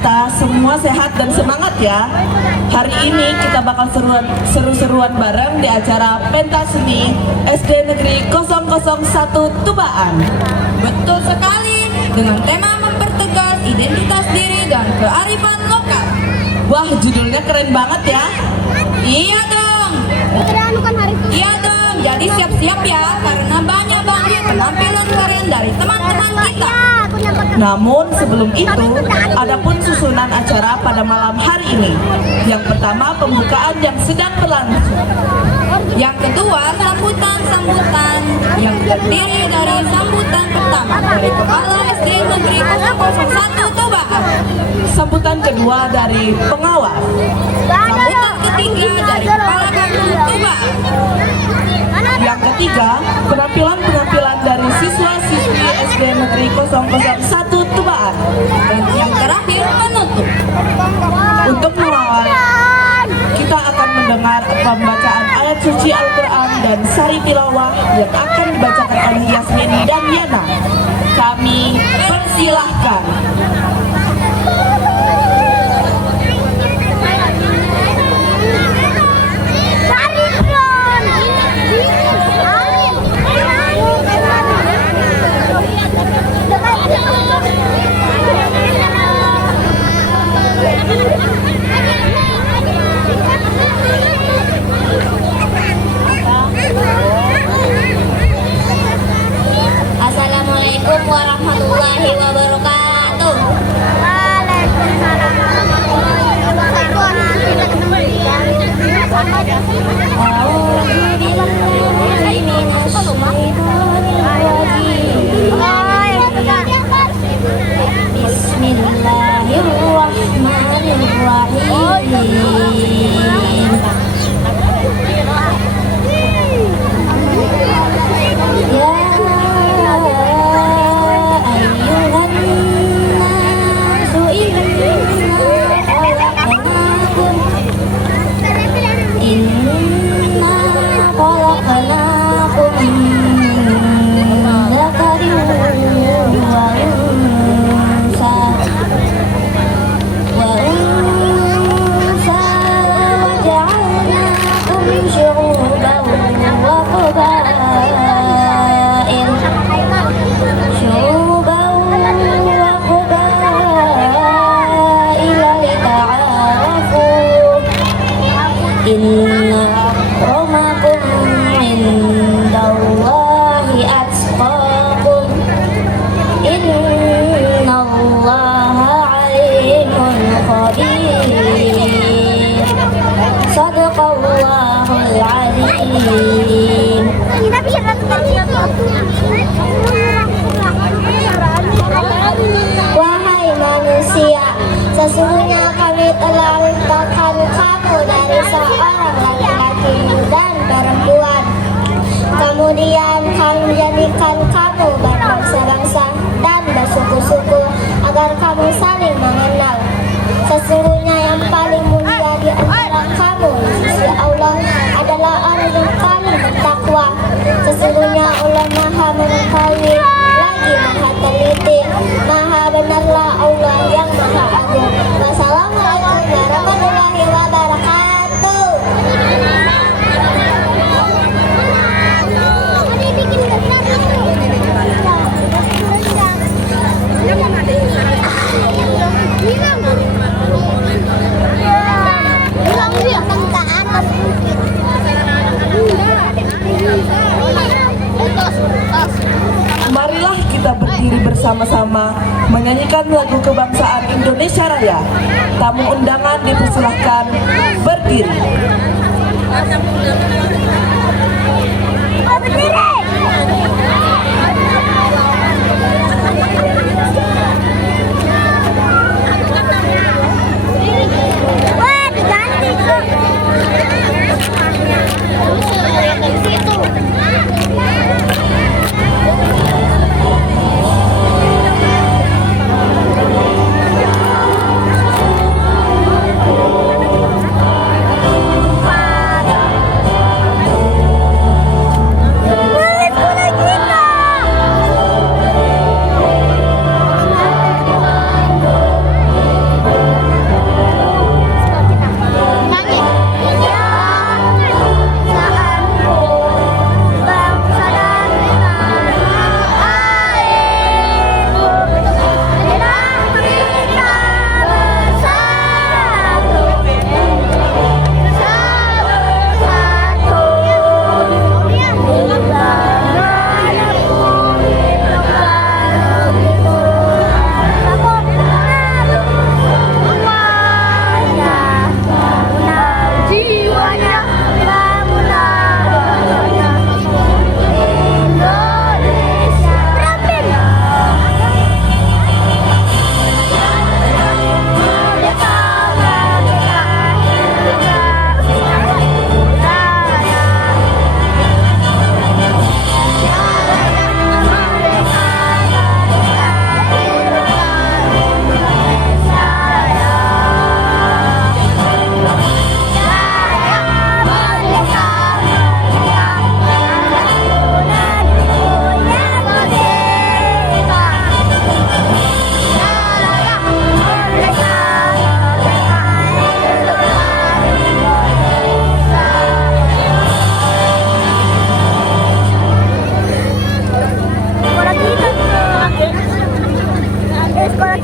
ternyata semua sehat dan semangat ya. Hari ini kita bakal seru-seruan bareng di acara pentas seni SD Negeri 001 Tubaan. Betul sekali, dengan tema mempertegas identitas diri dan kearifan lokal. Wah, judulnya keren banget ya. Iya dong. Iya dong, jadi siap-siap ya, karena banyak banget penampilan keren dari teman-teman kita. Namun sebelum itu, ada pun susunan acara pada malam hari ini. Yang pertama, pembukaan yang sedang berlangsung. Yang kedua, sambutan yang terdiri dari sambutan pertama dari Kepala SD Negeri 001 Tubaan. Sambutan kedua dari pengawas. Sambutan ketiga dari Kepala Kampung Tubaan. Yang ketiga, penampilan dari siswa-siswi SD Negeri 001 Tubaan. Dan yang terakhir, penutup. Untuk mengawal, kita akan mendengar pembacaan ayat suci Al-Quran dan sari tilawah yang akan dibacakan oleh Yasmin dan Yana. Kami persilahkan. Assalamualaikum warahmatullahi wabarakatuh. Wahai manusia, sesungguhnya kami telah menciptakan kamu dari seorang laki-laki dan perempuan. Kemudian kami menjadikan kamu berbangsa-bangsa dan bersuku-suku agar kamu saling mengenal. Sesungguhnya yang paling mulia di antara kamu di sisi Allah adalah orang yang paling bertakwa. Sesungguhnya Allah Maha mengetahui lagi Maha teliti. Maha benarlah Allah yang Maha Agung. Wassalamualaikum warahmatullahi wabarakatuh. Marilah kita berdiri bersama-sama menyanyikan lagu kebangsaan Indonesia Raya. Tamu undangan dipersilahkan berdiri.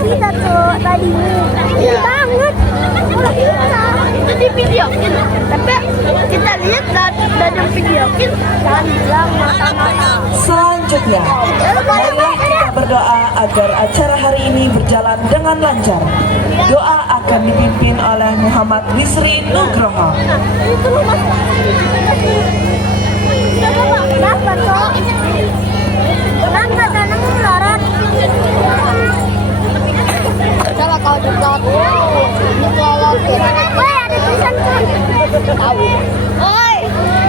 kita tuh tadi. Ini banget. Jadi videoin, tapi kita lihat dari videoin jangan bilang mata-mata. Selanjutnya, marilah kita berdoa agar acara hari ini berjalan dengan lancar. Doa akan dipimpin oleh Muhammad Wisri Nugroho. Itu rumah. Kenapa tuh? Kenapa tanam melarat? Coba kau juga ini kelolotin. Woi, ada tulisan tuh. Tahu. Oi,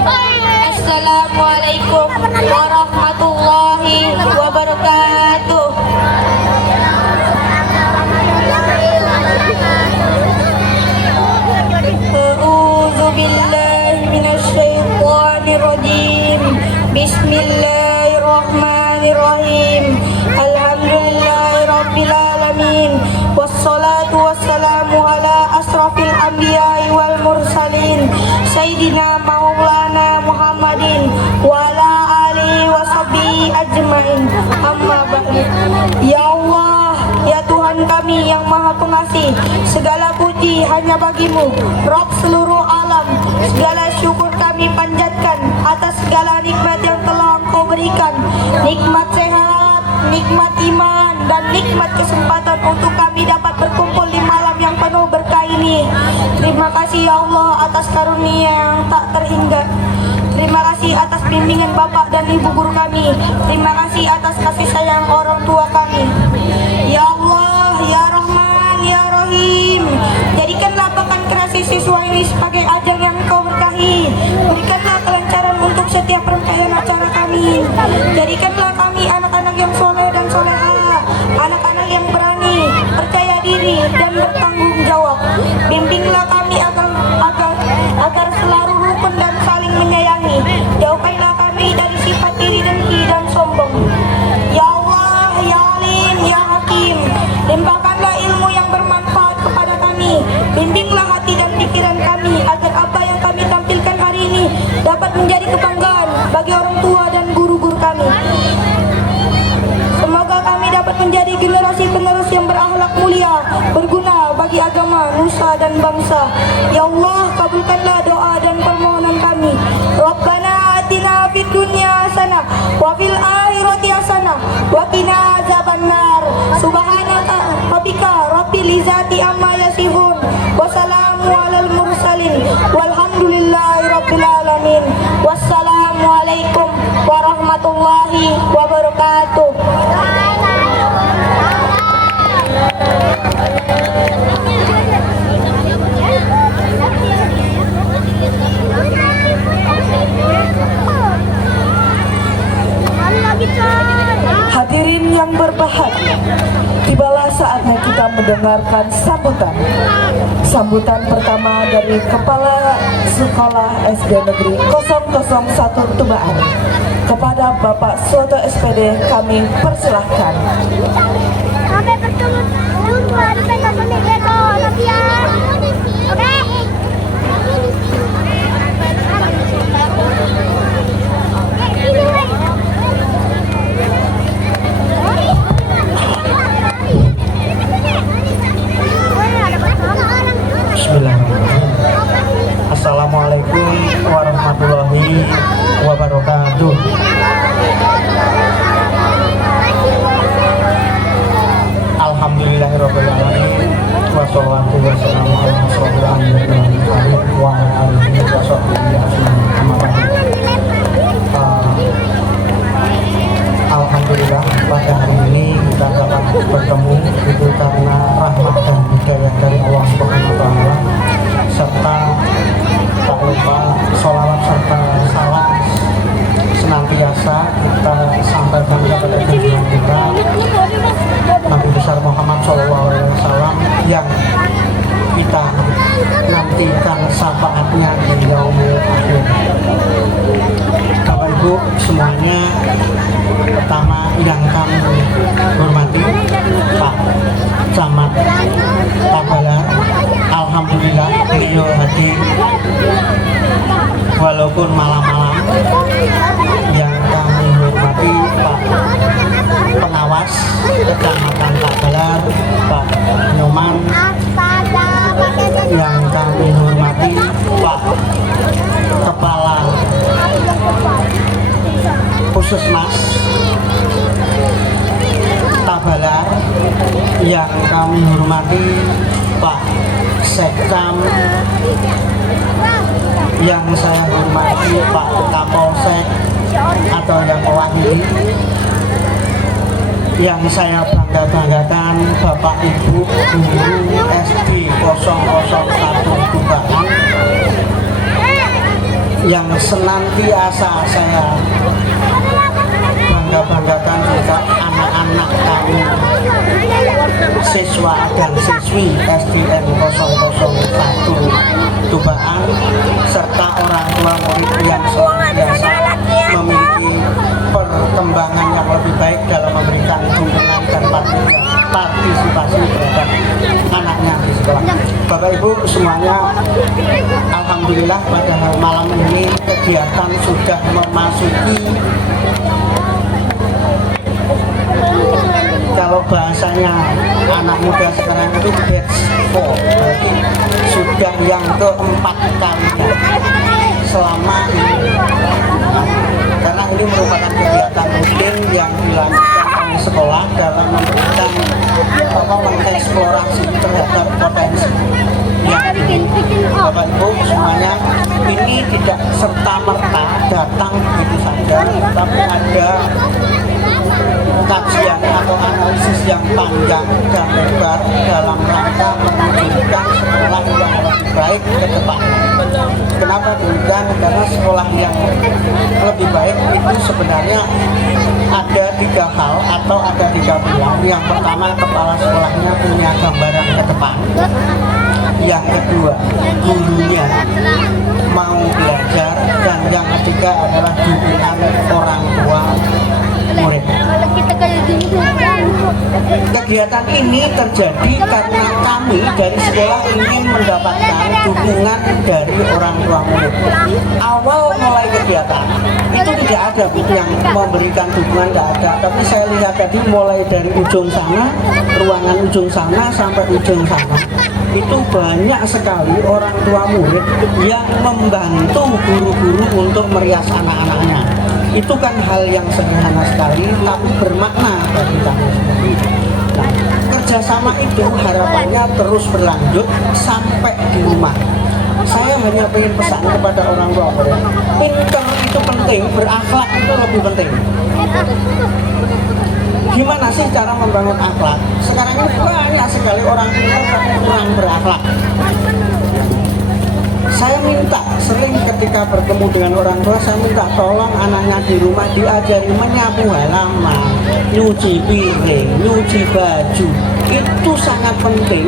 oi. Assalamualaikum warahmatullahi wabarakatuh. A'udzu billahi minasy syaithanir rajim. Bismillahirrahmanirrahim. Alhamdulillahirabbil alamin. Wassalatu wassalamu ala asrafil anbiya'i wal mursalin Sayyidina Maulana Muhammadin wa ala alihi wa sahbihi ajmain. Amma ba'du. Ya Allah, ya Tuhan kami yang Maha Pengasih, segala puji hanya bagimu, Rabb seluruh alam. Segala syukur kami panjatkan atas segala nikmat yang telah Engkau berikan, nikmat sehat, nikmat iman, dan nikmat kesempatan untuk kami dapat berkumpul di malam yang penuh berkah ini. Terima kasih ya Allah atas karunia yang tak terhingga. Terima kasih atas bimbingan Bapak dan Ibu guru kami. Terima kasih atas kasih sayang orang tua kami. Ya Allah, ya Rahman, ya Rahim, jadikanlah pekan kreasi siswa ini sebagai ajang yang Kau berkahi. Berikanlah kelancaran untuk setiap rangkaian acara kami. Jadikanlah kami anak-anak yang soleh dan soleha, anak-anak yang berani, percaya diri, dan bertanggung jawab. Bimbinglah kami agar selalu rukun dan saling menyayangi. Jauhkanlah kami dari sifat iri, dengki, dan sombong. Ya Allah, ya Alim, ya Hakim, limpahkanlah ilmu yang bermanfaat kepada kami. Bimbinglah hati dan pikiran kami agar apa yang kami tampilkan hari ini dapat menjadi kebanggaan bagi orang tua dan guru-guru kami. Semoga kami dapat menjadi generasi-penerus yang berakhlak mulia, berguna bagi agama, nusa, dan bangsa. Ya Allah, kabulkanlah doa dan permohonan kami. Rabbana atina fid dunya hasanah wa fil akhirati hasanah wa qina azabannar. Subhanaka rabbika rabbil izzati amma yasifun. Wassalamu alal mursalin walhamdulillahi rabbil alamin. Wassalamualaikum warahmatullahi wabarakatuh. Hadirin yang berbahagia, tibalah saatnya kita mendengarkan sambutan pertama dari Kepala Sekolah SD Negeri 001 Tubaan. Kepada Bapak Soto SPD kami persilahkan. Sampai bertemu jumpa di pentas seni Beko Sofia. Oke. Bismillahirrahmanirrahim. Assalamualaikum warahmatullahi wabarakatuh. Alhamdulillahirabbil alamin. Wassalatu wassalamu ala asrofil anbiya'i wa ala alihi wa sahbihi ajmain. Alhamdulillah pada hari ini kita dapat bertemu itu karena rahmat dan hidayah dari Allah Subhanahu wa taala, serta tak lupa sholawat serta salam senantiasa kita sampaikan kepada junjungan kita Nabi besar Muhammad SAW yang kita nantikan syafaatnya di yaumil akhir. Bapak Ibu semuanya, pertama yang kami hormati Pak Camat Tabalar, alhamdulillah beliau hadir walaupun malam-malam. Yang kami hormati Pak Pengawas Kecamatan Tabalar, Pak Halaman, yang kami hormati Pak Kepala Puskesmas Tabalar, yang kami hormati Pak Sekam, yang saya hormati Pak Kapolsek atau yang mewakili, yang saya bangga-banggakan Bapak Ibu Guru SD 001 Tubangan, yang senantiasa saya bangga-banggakan juga anak-anak kami, siswa dan siswi SDN 001 Tubangan, serta orang tua murid yang senantiasa memiliki perkembangan yang lebih baik dalam memberikan dukungan dan partisipasi terhadap anaknya di sekolah. Bapak Ibu semuanya, alhamdulillah pada malam ini kegiatan sudah memasuki, kalau bahasanya anak muda sekarang itu batch 4, berarti sudah yang keempat kalinya selama ini. Karena ini merupakan kegiatan rutin yang dilakukan oleh sekolah dalam memberikan mengeksplorasi terhadap potensi yang Bapak Ibu semuanya. Ini tidak serta-merta datang begitu saja, tapi ada kajian atau analisis yang panjang dan lebar dalam rangka mewujudkan sekolah yang lebih baik ke depan. Kenapa demikian? Karena sekolah yang lebih baik itu sebenarnya ada 3 hal atau ada 3 pilar. Yang pertama, kepala sekolahnya punya gambaran ke depan. Yang kedua, gurunya mau belajar, dan yang ketiga adalah dukungan orang tua murid. Kegiatan ini terjadi karena kami dari sekolah ingin mendapatkan dukungan dari orang tua murid. Awal mulai kegiatan itu tidak ada yang memberikan dukungan, tidak ada. Tapi saya lihat tadi mulai dari ujung sana, ruangan ujung sana sampai ujung sana, itu banyak sekali orang tua murid yang membantu guru-guru untuk merias anak-anaknya. Itu kan hal yang sederhana sekali, tapi bermakna bagi kami. Nah, kerjasama itu harapannya terus berlanjut sampai di rumah. Saya hanya ingin pesan kepada orang tua murid, pintar itu penting, berakhlak itu lebih penting. Gimana sih cara membangun akhlak? Sekarang ini banyak sekali orang pintar tapi kurang berakhlak. Saya minta sering ketika bertemu dengan orang tua, saya minta tolong anaknya di rumah diajari menyapu halaman, nyuci piring, nyuci baju. Itu sangat penting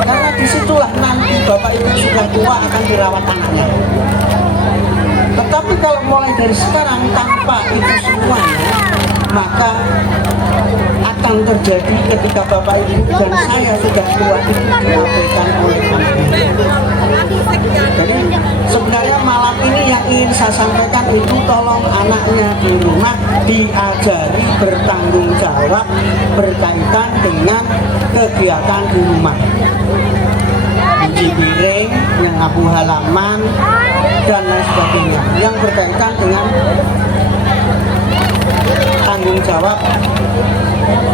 karena disitulah nanti bapak ibu sudah tua akan dirawat anaknya. Tetapi kalau mulai dari sekarang tanpa itu semuanya, maka akan terjadi ketika bapak ibu dan saya sudah tua itu diabaikan oleh anaknya. Jadi sebenarnya malam ini yang ingin saya sampaikan itu, tolong anaknya di rumah diajari bertanggung jawab berkaitan dengan kegiatan di rumah, cuci piring, menyapu halaman, dan lain sebagainya yang berkaitan dengan tanggung jawab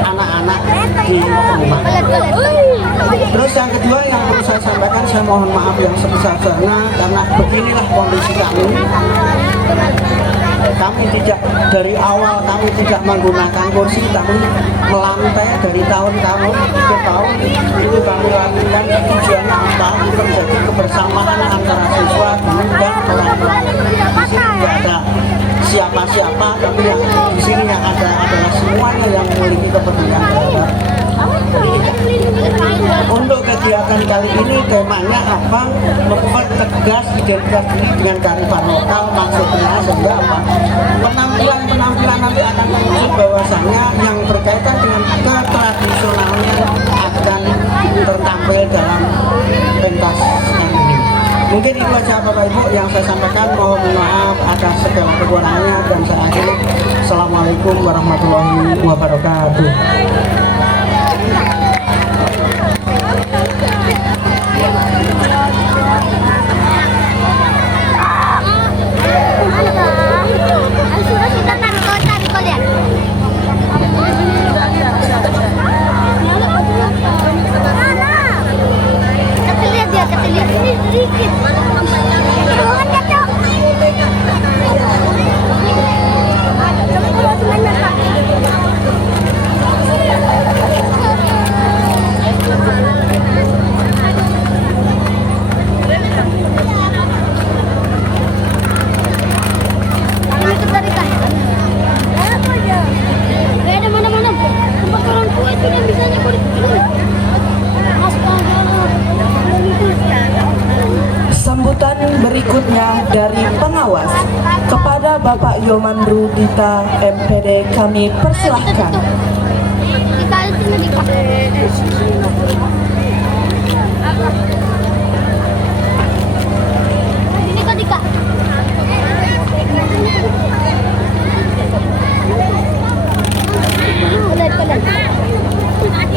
anak-anak di rumah. Terus yang kedua yang perlu saya sampaikan, saya mohon maaf yang sebesar-besarnya karena beginilah kondisi kami. Kami tidak, dari awal kami tidak menggunakan kursi, kami melantai dari tahun-tahun ke tahun. Itu kami lakukan tujuannya apa? Terjadi kebersamaan antara siswa, guru, dan orang tua. Di sini tidak ada siapa-siapa, tapi yang di sini yang ada adalah semuanya yang memiliki kepentingan terhadap pendidikan. Untuk kegiatan kali ini temanya apa? Mempertegas identitas diri dengan kearifan lokal. Maksudnya sehingga apa? Penampilan nanti akan menunjuk bahwasannya yang berkaitan dengan ketradisionalnya akan tertampil dalam pentas ini. Mungkin itu saja Bapak Ibu yang saya sampaikan. Mohon maaf atas segala kekurangannya dan saya akhiri. Assalamualaikum warahmatullahi wabarakatuh. Mandru Dita MPD kami persilahkan. Kita sini Ini kok Dika. Pelan.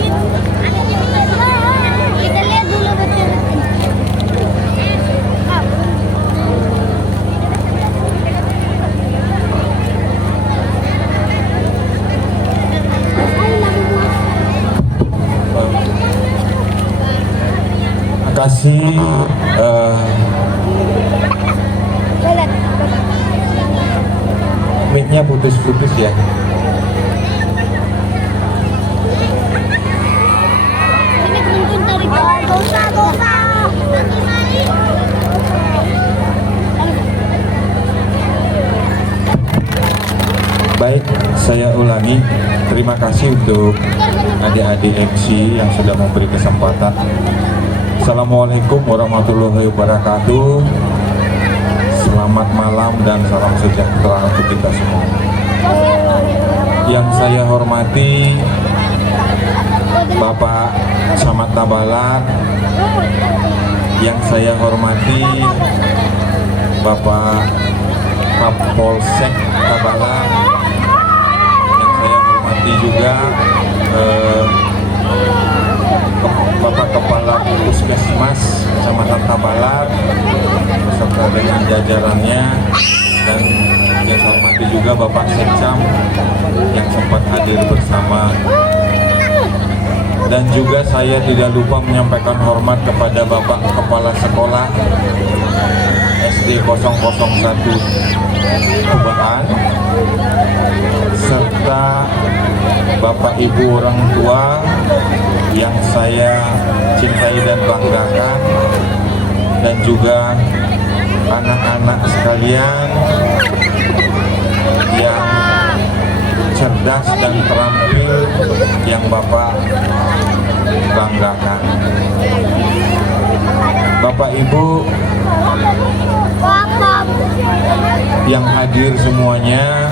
Kita lihat dulu betul. Terima kasih. Mic-nya putus-putus ya. Ini tuntun dari bawah. Baik, saya ulangi. Terima kasih untuk adik-adik MC yang sudah memberi kesempatan. Assalamualaikum warahmatullahi wabarakatuh. Selamat malam dan salam sejahtera untuk kita semua. Yang saya hormati Bapak Camat Tabalar, yang saya hormati Bapak Kapolsek Tabalar, yang saya hormati juga Bapak Kepala Puskesmas Kecamatan Tabalar beserta dengan jajarannya, dan yang saya hormati juga Bapak Sekcam yang sempat hadir bersama. Dan juga saya tidak lupa menyampaikan hormat kepada Bapak Kepala Sekolah SD 001 Tubahan, serta Bapak Ibu orang tua yang saya cintai dan banggakan, dan juga anak-anak sekalian yang cerdas dan terampil yang Bapak banggakan. Bapak Ibu yang hadir semuanya,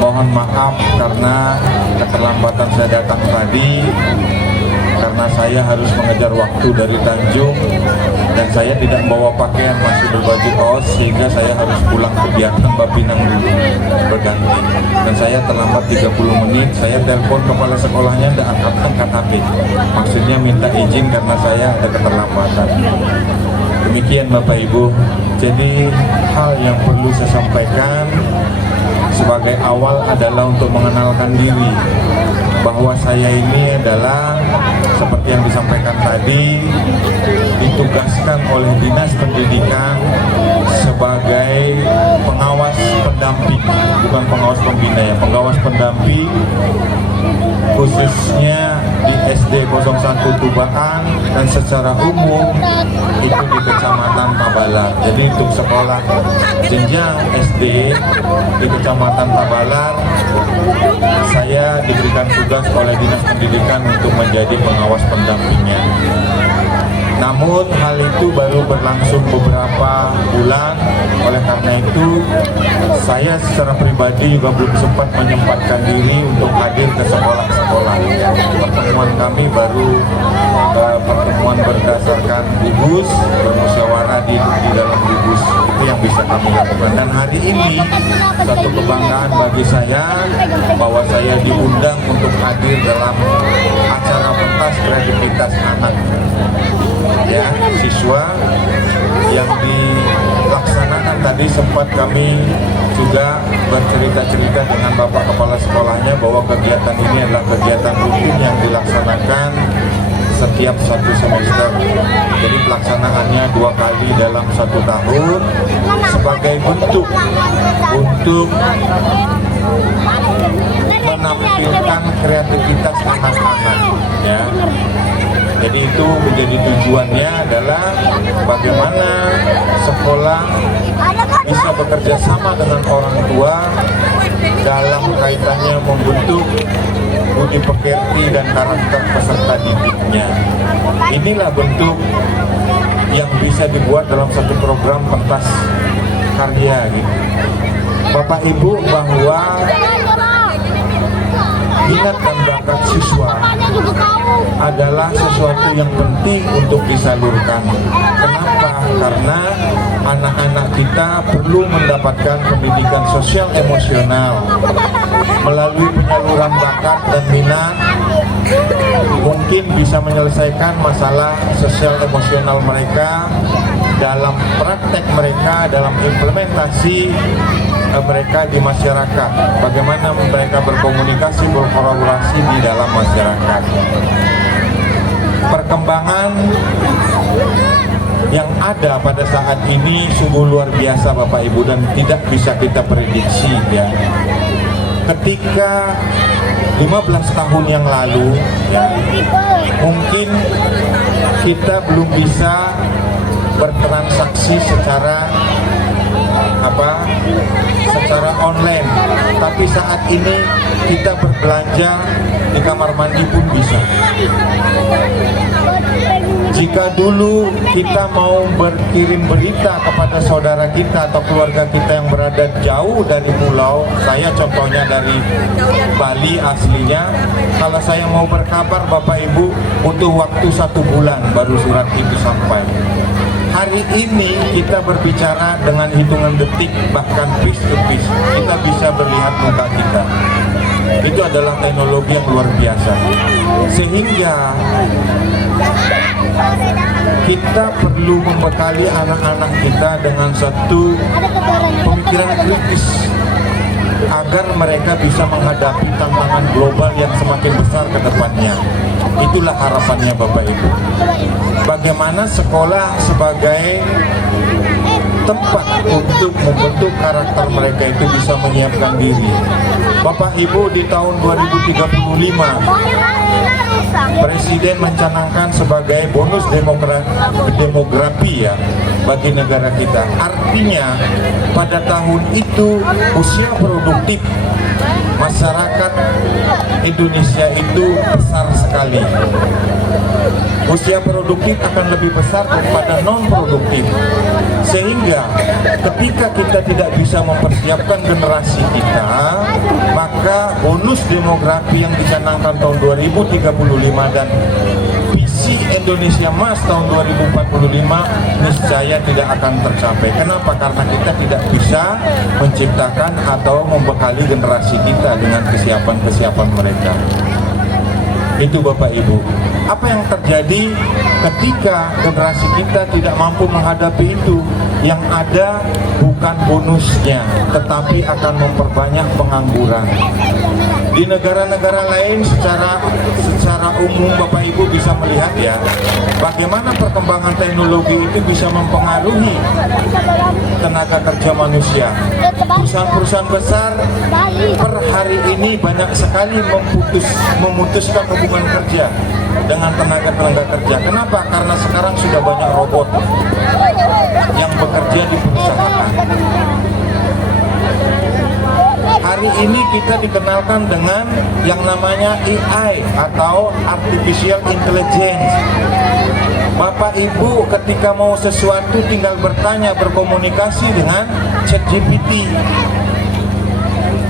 mohon maaf karena keterlambatan saya datang tadi, karena saya harus mengejar waktu dari Tanjung dan saya tidak membawa pakaian, masih berbaju kaos, sehingga saya harus pulang ke Biakang Bapinang dulu berganti, dan saya terlambat 30 menit. Saya telepon kepala sekolahnya, tidak angkat HP, maksudnya minta izin karena saya ada keterlambatan. Demikian Bapak Ibu, jadi hal yang perlu saya sampaikan sebagai awal adalah untuk mengenalkan diri, bahwa saya ini adalah seperti yang disampaikan tadi, ditugaskan oleh Dinas Pendidikan sebagai pengawas pendamping, bukan pengawas pembina ya, pengawas pendamping khususnya di SD 01 Tubahan dan secara umum itu di Kecamatan Tabalar. Jadi untuk sekolah jenjang SD di Kecamatan Tabalar, saya diberikan tugas oleh Dinas Pendidikan untuk menjadi pengawas pendampingnya. Namun hal itu baru berlangsung beberapa bulan, oleh karena itu saya secara pribadi juga belum sempat menyempatkan diri untuk hadir ke sekolah-sekolah. Pertemuan kami baru pertemuan berdasarkan gugus, bermusyawarah di dalam gugus, itu yang bisa kami lakukan. Dan hari ini satu kebanggaan bagi saya bahwa saya diundang untuk hadir dalam acara pentas kreativitas anak ya siswa yang dilaksanakan tadi. Sempat kami juga bercerita-cerita dengan Bapak Kepala Sekolahnya bahwa kegiatan ini adalah kegiatan rutin yang dilaksanakan setiap satu semester. Jadi pelaksanaannya 2 kali dalam 1 tahun sebagai bentuk untuk menampilkan kreativitas anak-anak ya. Jadi itu menjadi tujuannya adalah bagaimana sekolah bisa bekerja sama dengan orang tua dalam kaitannya membentuk budi pekerti dan karakter peserta didiknya. Inilah bentuk yang bisa dibuat dalam satu program pentas prakarya gitu. Bapak Ibu, bahwa minat dan bakat siswa adalah sesuatu yang penting untuk disalurkan. Kenapa? Karena anak-anak kita perlu mendapatkan pendidikan sosial emosional. Melalui penyaluran bakat dan minat, mungkin bisa menyelesaikan masalah sosial emosional mereka dalam praktek mereka, dalam implementasi mereka di masyarakat. Bagaimana mereka berkomunikasi, berkolaborasi di dalam masyarakat. Perkembangan yang ada pada saat ini sungguh luar biasa Bapak Ibu, dan tidak bisa kita prediksi ya. Ketika 15 tahun yang lalu ya, mungkin kita belum bisa bertransaksi secara online, tapi saat ini kita berbelanja di kamar mandi pun bisa. Jika dulu kita mau berkirim berita kepada saudara kita atau keluarga kita yang berada jauh dari pulau, saya contohnya dari Bali aslinya, kalau saya mau berkabar Bapak Ibu butuh waktu 1 bulan baru surat itu sampai. Hari ini kita berbicara dengan hitungan detik, bahkan face to face. Kita bisa melihat muka kita. Itu adalah teknologi yang luar biasa. Sehingga kita perlu membekali anak-anak kita dengan satu pemikiran kritis agar mereka bisa menghadapi tantangan global yang semakin besar ke depannya. Itulah harapannya Bapak Ibu. Bagaimana sekolah sebagai tempat untuk membentuk karakter mereka itu bisa menyiapkan diri. Bapak Ibu, di tahun 2035 Presiden mencanangkan sebagai bonus demografi ya bagi negara kita. Artinya pada tahun itu usia produktif masyarakat Indonesia itu besar sekali. Usia produktif akan lebih besar daripada non produktif. Sehingga ketika kita tidak bisa mempersiapkan generasi kita, maka bonus demografi yang dicanangkan tahun 2035 dan visi Indonesia Emas tahun 2045 niscaya tidak akan tercapai. Kenapa? Karena kita tidak bisa menciptakan atau membekali generasi kita dengan kesiapan-kesiapan mereka. Itu Bapak Ibu. Apa yang terjadi ketika generasi kita tidak mampu menghadapi itu? Yang ada bukan bonusnya, tetapi akan memperbanyak pengangguran. Di negara-negara lain secara umum Bapak Ibu bisa melihat ya, bagaimana perkembangan teknologi itu bisa mempengaruhi tenaga kerja manusia. Perusahaan-perusahaan besar per hari ini banyak sekali memutuskan hubungan kerja dengan tenaga kerja. Kenapa? Karena sekarang sudah banyak robot yang bekerja di perusahaan. Hari ini kita dikenalkan dengan yang namanya AI atau Artificial Intelligence. Bapak Ibu ketika mau sesuatu tinggal bertanya, berkomunikasi dengan ChatGPT.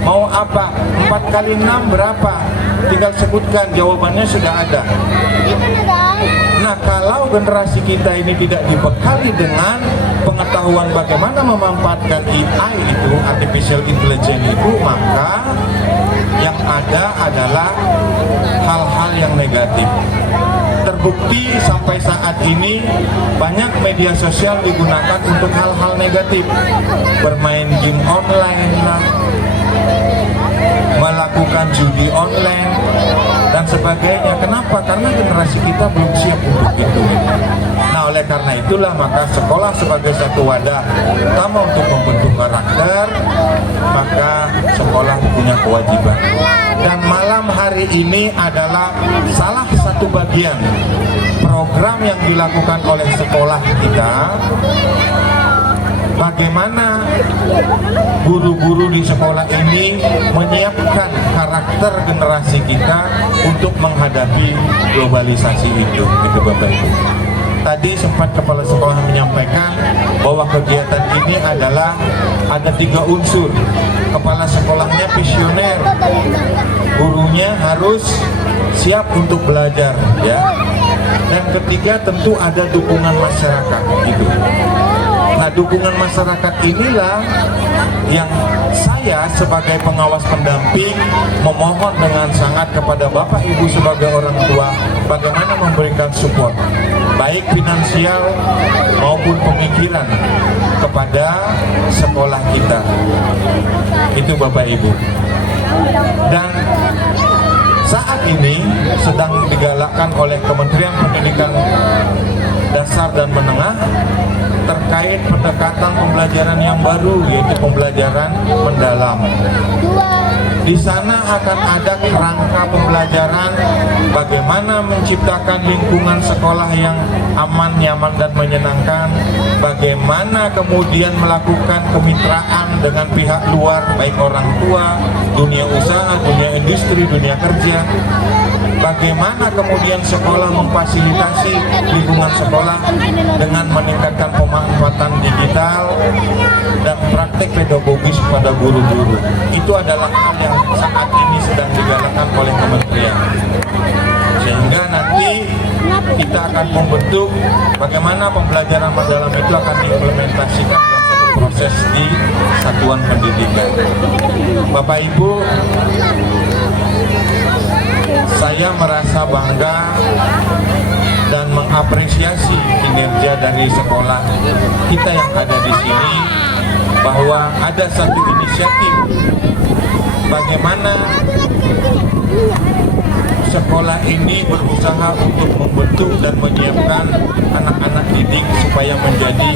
Mau apa? 4 kali 6 berapa? Tinggal sebutkan, jawabannya sudah ada. Nah, kalau generasi kita ini tidak dibekali dengan pengetahuan bagaimana memanfaatkan AI itu, Artificial Intelligence itu, maka yang ada adalah hal-hal yang negatif. Terbukti sampai saat ini banyak media sosial digunakan untuk hal-hal negatif. Bermain game online lah, melakukan judi online dan sebagainya. Kenapa? Karena generasi kita belum siap untuk itu. Nah, oleh karena itulah maka sekolah sebagai satu wadah pertama untuk membentuk karakter, maka sekolah punya kewajiban. Dan malam hari ini adalah salah satu bagian program yang dilakukan oleh sekolah kita. Bagaimana guru-guru di sekolah ini menyiapkan karakter generasi kita untuk menghadapi globalisasi itu, gitu Bapak Ibu. tadi sempat kepala sekolah menyampaikan bahwa kegiatan ini adalah ada 3 unsur. Kepala sekolahnya visioner, gurunya harus siap untuk belajar, ya. Dan ketiga tentu ada dukungan masyarakat gitu. Nah, dukungan masyarakat inilah yang saya sebagai pengawas pendamping memohon dengan sangat kepada Bapak Ibu sebagai orang tua bagaimana memberikan support baik finansial maupun pemikiran kepada sekolah kita. Itu Bapak Ibu. Dan saat ini sedang digalakkan oleh Kementerian Pendidikan Dasar dan Menengah terkait pendekatan pembelajaran yang baru, yaitu pembelajaran mendalam. Di sana akan ada kerangka pembelajaran bagaimana menciptakan lingkungan sekolah yang aman, nyaman, dan menyenangkan, bagaimana kemudian melakukan kemitraan dengan pihak luar, baik orang tua, dunia usaha, dunia industri, dunia kerja, bagaimana kemudian sekolah memfasilitasi lingkungan sekolah dengan meningkatkan pemanfaatan digital dan praktek pedagogis pada guru-guru. Itu adalah hal yang saat ini sedang digalakkan oleh kementerian. Sehingga nanti kita akan membentuk bagaimana pembelajaran mendalam itu akan diimplementasikan dalam satu proses di satuan pendidikan. Bapak Ibu, saya merasa bangga dan mengapresiasi kinerja dari sekolah kita yang ada di sini, bahwa ada satu inisiatif bagaimana sekolah ini berusaha untuk membentuk dan menyiapkan anak-anak didik supaya menjadi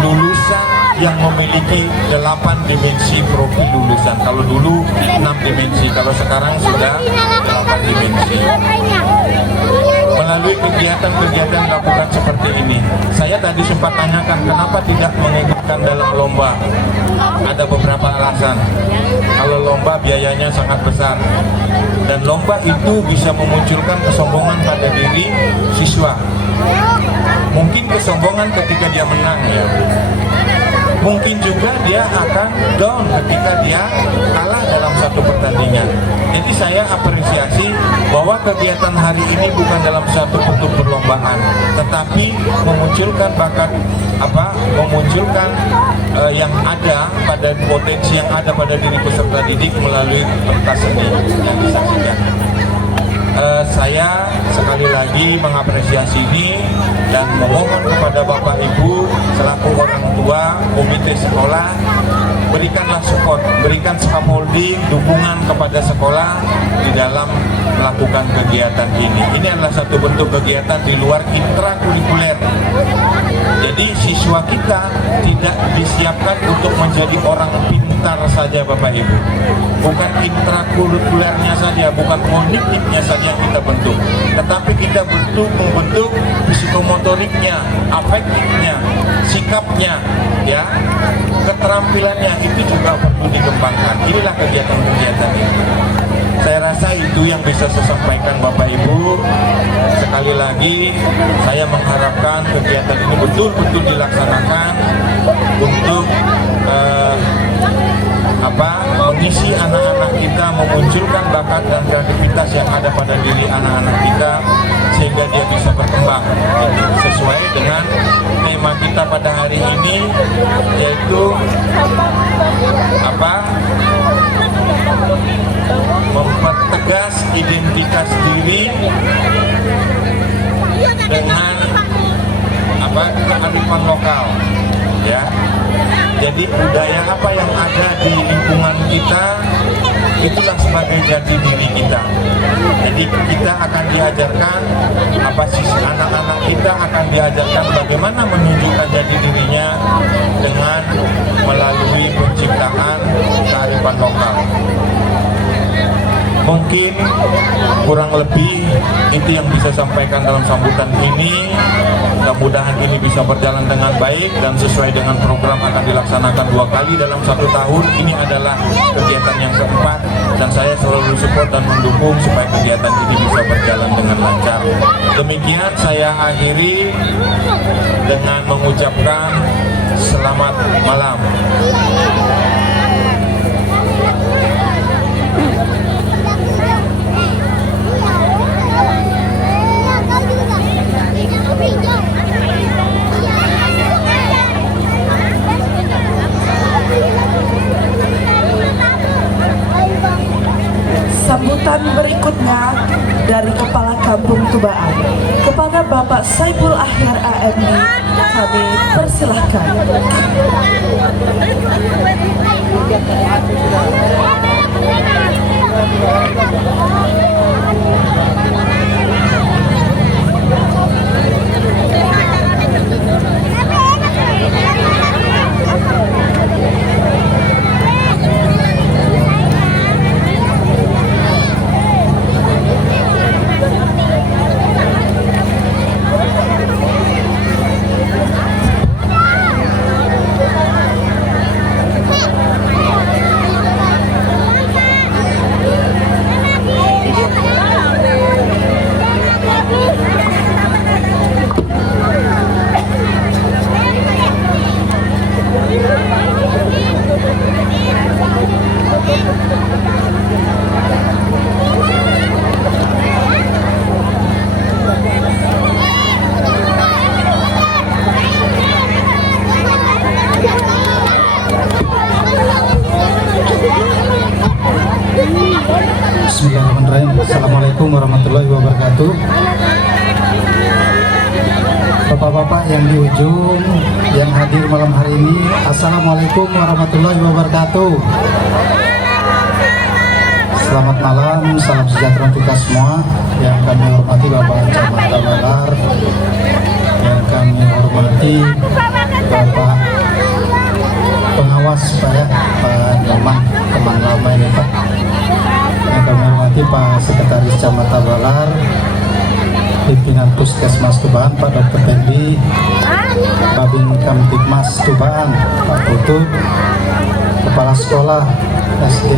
lulusan yang memiliki 8 dimensi profil lulusan. Kalau dulu 6 dimensi, kalau sekarang sudah 8 dimensi. Melalui kegiatan-kegiatan dilakukan seperti ini, saya tadi sempat tanyakan kenapa tidak mengikutkan dalam lomba. Ada beberapa alasan. Kalau lomba biayanya sangat besar, dan lomba itu bisa memunculkan kesombongan pada diri siswa. Mungkin kesombongan ketika dia menang, ya. Mungkin juga dia akan down ketika dia kalah dalam satu pertandingan. Jadi saya apresiasi bahwa kegiatan hari ini bukan dalam satu bentuk perlombaan, tetapi memunculkan bakat memunculkan yang ada pada potensi yang ada pada diri peserta didik melalui pentas seni yang disaksikan. Saya sekali lagi mengapresiasi ini dan memohon kepada Bapak Ibu selaku orang tua komite sekolah, berikanlah support, berikan scaffolding, dukungan kepada sekolah di dalam melakukan kegiatan ini. Ini adalah satu bentuk kegiatan di luar intrakurikuler. Jadi siswa kita tidak disiapkan untuk menjadi orang pintar saja Bapak Ibu. Bukan intrakurikulernya saja, bukan moniknya saja yang kita bentuk, tetapi kita membentuk psikomotoriknya, afektifnya, sikapnya, ya, keterampilannya itu juga perlu dikembangkan. Inilah kegiatan-kegiatan ini. Saya rasa itu yang bisa saya sampaikan Bapak Ibu. Sekali lagi saya mengharapkan kegiatan ini betul-betul dilaksanakan untuk mengisi anak-anak kita, memunculkan bakat dan kreativitas yang ada pada diri anak-anak kita sehingga dia bisa berkembang sesuai dengan tema kita pada hari ini, yaitu mempertegas identitas diri dengan kearifan lokal, ya. Jadi budaya apa yang ada di lingkungan kita itulah sebagai jati diri kita. Jadi kita akan diajarkan anak-anak kita akan diajarkan bagaimana menunjukkan jati dirinya dengan melalui penciptaan kearifan lokal. Mungkin kurang lebih itu yang bisa sampaikan dalam sambutan ini. Mudah-mudahan ini bisa berjalan dengan baik dan sesuai dengan program akan dilaksanakan 2 kali dalam 1 tahun. Ini adalah kegiatan yang keempat dan saya selalu support dan mendukung supaya kegiatan ini bisa berjalan dengan lancar. Demikian saya akhiri dengan mengucapkan selamat malam. Sambutan berikutnya dari Kepala Kampung Tubaan kepada Bapak Saiful Akhir AMI, kami persilahkan. Bismillahirrahmanirrahim. Assalamualaikum warahmatullahi wabarakatuh. Bapak-bapak yang di ujung, yang hadir malam hari ini, Assalamualaikum warahmatullahi wabarakatuh. Selamat malam, salam sejahtera untuk kita semua. Yang kami hormati Bapak Camat Tabalar, yang kami hormati Bapak pengawas Pak ya, Pak Nyoman, teman lama ini Pak. Yang kami hormati Pak Sekretaris Camat Tabalar, pimpinan Puskesmas Tubaan Pak Dr. Pendi, Babin Kamtibmas Tubaan Pak Putu, Kepala Sekolah SD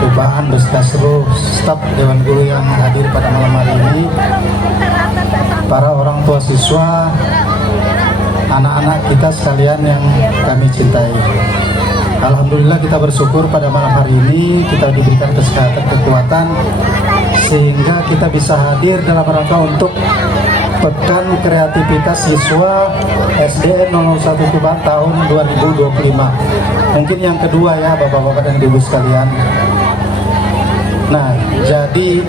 Tubaan beserta seluruh staf Dewan Guru yang hadir pada malam hari ini, para orang tua siswa, anak-anak kita sekalian yang kami cintai. Alhamdulillah kita bersyukur pada malam hari ini kita diberikan kesehatan, kekuatan sehingga kita bisa hadir dalam rangka untuk Pekan Kreativitas Siswa SDN 001 Tubaan tahun 2025. Mungkin yang kedua ya Bapak-bapak dan Ibu sekalian. Nah, jadi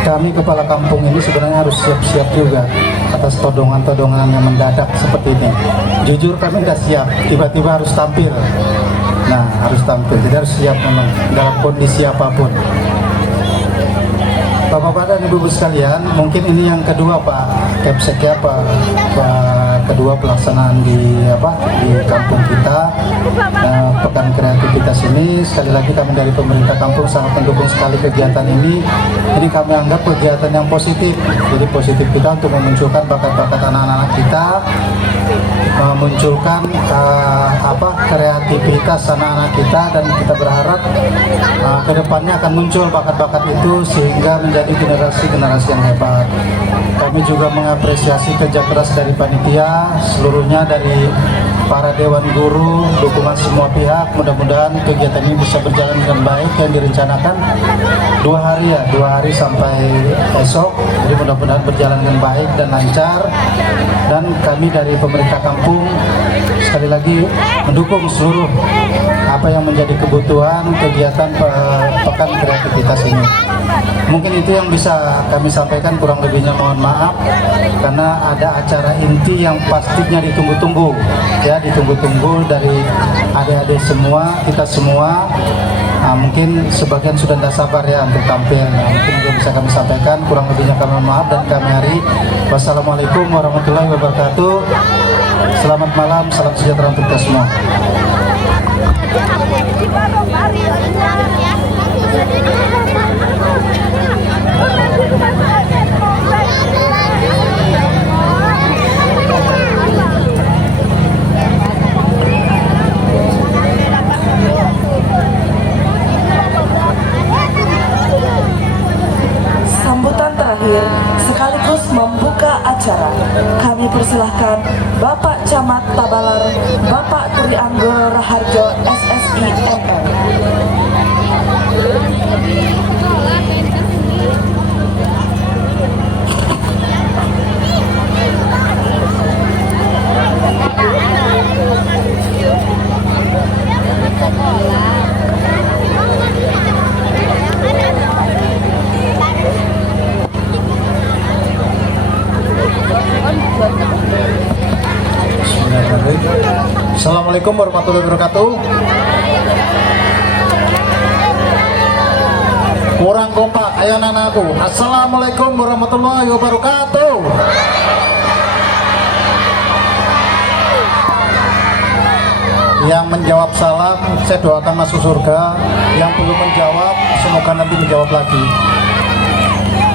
kami kepala kampung ini sebenarnya harus siap-siap juga atas todongan-todongan yang mendadak seperti ini. Jujur kami tidak siap, tiba-tiba harus tampil. Nah, harus tampil, kita harus siap memang dalam kondisi apapun. Bapak-bapak dan Ibu sekalian, mungkin ini yang kedua Pak Kepsek ya Pak kedua pelaksanaan di kampung kita. Nah, Pekan Kreativitas ini sekali lagi kami dari pemerintah kampung sangat mendukung sekali kegiatan ini. Ini kami anggap kegiatan yang positif. Jadi positif kita untuk memunculkan bakat-bakat anak-anak kita, memunculkan kreativitas anak-anak kita, dan kita berharap kedepannya akan muncul bakat-bakat itu sehingga menjadi generasi-generasi yang hebat. Kami juga mengapresiasi kerja keras dari panitia seluruhnya, dari para dewan guru, dukungan semua pihak. Mudah-mudahan kegiatan ini bisa berjalan dengan baik yang direncanakan 2 hari sampai esok. Jadi mudah-mudahan berjalan dengan baik dan lancar. Dan kami dari pemerintah kampung sekali lagi mendukung seluruh apa yang menjadi kebutuhan kegiatan Pekan Kreativitas ini. Mungkin itu yang bisa kami sampaikan, kurang lebihnya mohon maaf karena ada acara inti yang pastinya ditunggu-tunggu ya, ditunggu-tunggu dari adik-adik semua, kita semua. Mungkin sebagian sudah tidak sabar ya untuk tampil. Mungkin itu bisa kami sampaikan, kurang lebihnya kami mohon maaf dan kami hari. Wassalamualaikum warahmatullahi wabarakatuh. Selamat malam, salam sejahtera untuk kita semua. Sambutan terakhir sekaligus membuka acara. Kami persilahkan Bapak Camat Tabalar, Bapak Trianggul Raharjo SSI MM. Assalamualaikum warahmatullahi wabarakatuh. Kurang kompak, ayo anakku. Assalamualaikum warahmatullahi wabarakatuh. Yang menjawab salam, saya doakan masuk surga. Yang belum menjawab, semoga nanti menjawab lagi.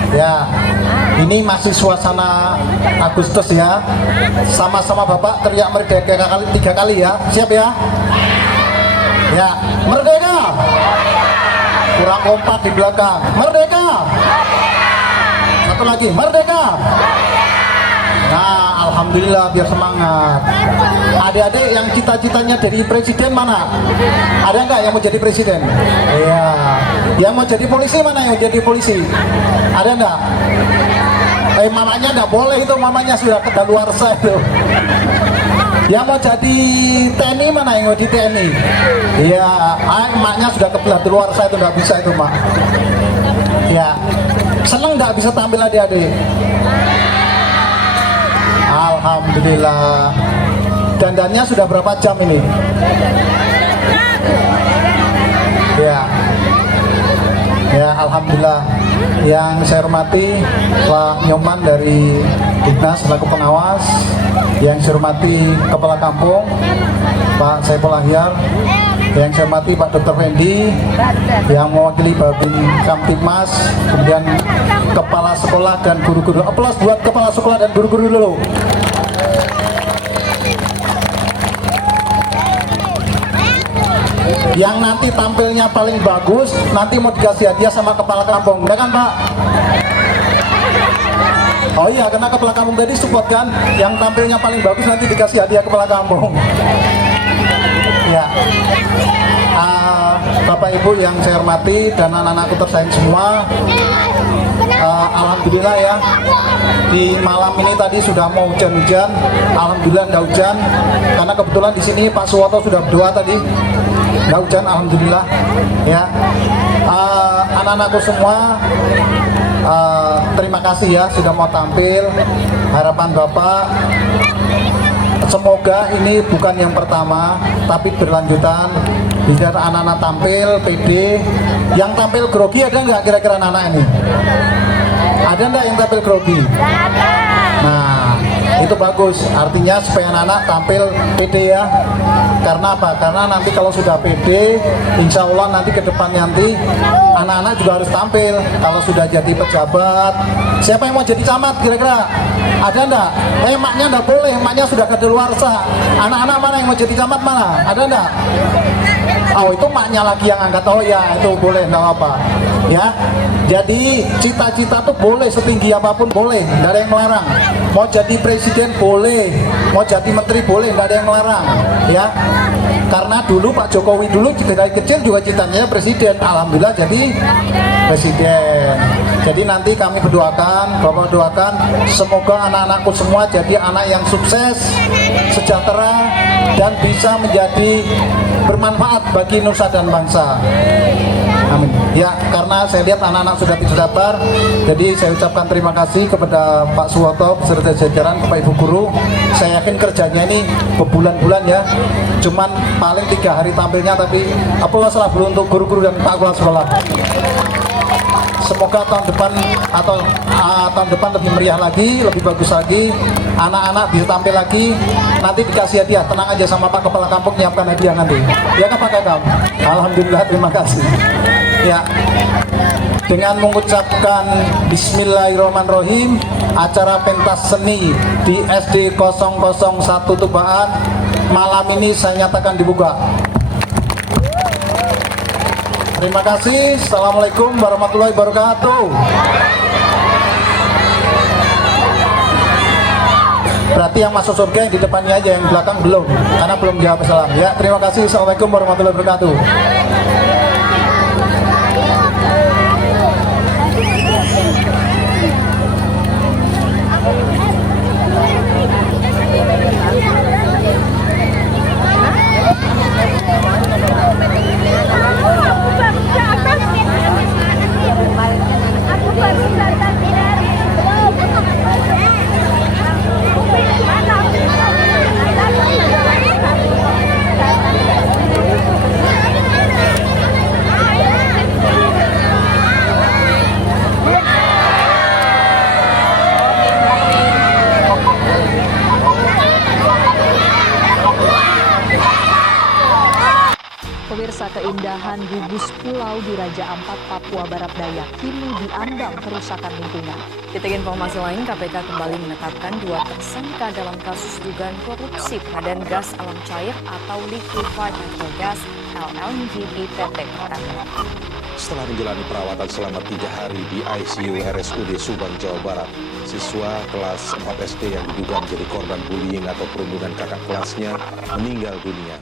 Ya, ini masih suasana Agustus ya. Sama-sama Bapak teriak merdeka tiga kali ya. Siap ya? Ya, merdeka. Kurang kompak di belakang. Merdeka. Satu lagi, merdeka. Nah, alhamdulillah, biar semangat. Adik-adik yang cita-citanya jadi presiden mana? Ada nggak yang mau jadi presiden? Iya. Yang mau jadi polisi mana yang mau jadi polisi? Ada nggak? Mamanya nggak boleh itu, mamanya sudah kedaluarsa itu. Yang mau jadi TNI mana yang mau di TNI? Iya, emaknya sudah kedaluarsa itu, nggak bisa itu mak. Ya, seneng nggak bisa tampil adik-adik? Alhamdulillah. Dandannya sudah berapa jam ini? Ya. Ya, alhamdulillah. Yang saya hormati Pak Nyoman dari Dinas selaku pengawas, yang saya hormati Kepala Kampung Pak Saiful Ahyar, yang saya hormati Pak Dr. Fendi yang mewakili Babin Kamtibmas, kemudian kepala sekolah dan guru-guru. Aplaus buat kepala sekolah dan guru-guru dulu. Yang nanti tampilnya paling bagus nanti mau dikasih hadiah sama kepala kampung, ya kan Pak? Oh iya, karena kepala kampung tadi support kan, yang tampilnya paling bagus nanti dikasih hadiah kepala kampung. Ya, Bapak Ibu yang saya hormati dan anak-anakku tersayang semua, alhamdulillah ya, di malam ini tadi sudah mau hujan-hujan, alhamdulillah nggak hujan, karena kebetulan di sini Pak Suwoto sudah berdoa tadi, nggak hujan, alhamdulillah ya. Anak-anakku semua, terima kasih ya sudah mau tampil. Harapan Bapak, semoga ini bukan yang pertama, tapi berlanjutan. Biar anak-anak tampil PD, yang tampil grogi ada nggak kira-kira anak-anak ini? Ada nggak yang tampil grogi? Nah, itu bagus. Artinya supaya anak-anak tampil PD ya. Karena apa? Karena nanti kalau sudah PD, insya Allah nanti ke depan nanti anak-anak juga harus tampil. Kalau sudah jadi pejabat, siapa yang mau jadi camat kira-kira? Ada enggak? Emaknya enggak boleh, emaknya sudah kadaluarsa. Anak-anak mana yang mau jadi camat mana? Ada enggak? Oh, itu maknya lagi yang angkat. Oh ya, itu boleh, enggak apa-apa. Ya. Jadi cita-cita tuh boleh setinggi apapun boleh, enggak ada yang melarang. Mau jadi presiden boleh, mau jadi menteri boleh, enggak ada yang melarang. Ya. Karena dulu Pak Jokowi dulu dari kecil juga citanya presiden, alhamdulillah jadi presiden. Jadi nanti kami berdoakan, Bapak doakan semoga anak-anakku semua jadi anak yang sukses, sejahtera, dan bisa menjadi bermanfaat bagi nusa dan bangsa. Amin. Ya, karena saya lihat anak-anak sudah tidak sabar, jadi saya ucapkan terima kasih kepada Pak Suwoto beserta jajaran, Bapak Ibu guru. Saya yakin kerjanya ini berbulan-bulan ya, cuman paling 3 hari tampilnya, tapi apalah salah dulu untuk guru-guru dan Pak Kepala Sekolah. Semoga tahun depan atau tahun depan lebih meriah lagi, lebih bagus lagi. Anak-anak bisa tampil lagi, nanti dikasih hadiah. Tenang aja sama Pak Kepala Kampung nyiapkan hadiah nanti. Ya kan Pak Kakam? Alhamdulillah, terima kasih. Ya, dengan mengucapkan Bismillahirrahmanirrahim, acara pentas seni di SD 001 Tubaan malam ini saya nyatakan dibuka. Terima kasih. Assalamualaikum warahmatullahi wabarakatuh. Berarti yang masuk surga yang di depannya aja, yang belakang belum, karena belum jawab salam. Ya, terima kasih. Assalamualaikum warahmatullahi wabarakatuh. Pemirsa, keindahan gugus pulau di Raja Ampat, Papua Barat Daya kini diambang kerusakan lingkungan. Titik informasi lain, KPK kembali menetapkan 2 tersangka dalam kasus dugaan korupsi pengadaan gas alam cair atau liquefied natural gas LNG di PT Pertamina. Setelah menjalani perawatan selama 3 hari di ICU RSUD Subang, Jawa Barat, siswa kelas 4 SD yang diduga menjadi korban bullying atau perundungan kakak kelasnya meninggal dunia.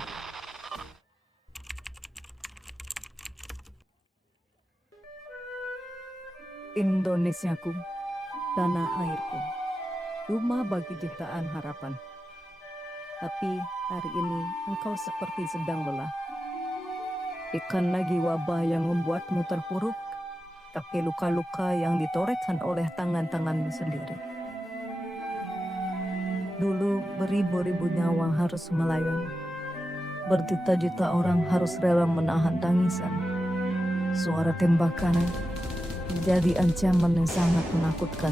Indonesiaku, tanah airku, rumah bagi jutaan harapan. Tapi hari ini engkau seperti sedang lelah. Ikan lagi wabah yang membuatmu terpuruk, tapi luka-luka yang ditorehkan oleh tangan-tanganmu sendiri. Dulu beribu-ribu nyawa harus melayang, berjuta-juta orang harus rela menahan tangisan. Suara tembakan menjadi ancaman yang sangat menakutkan.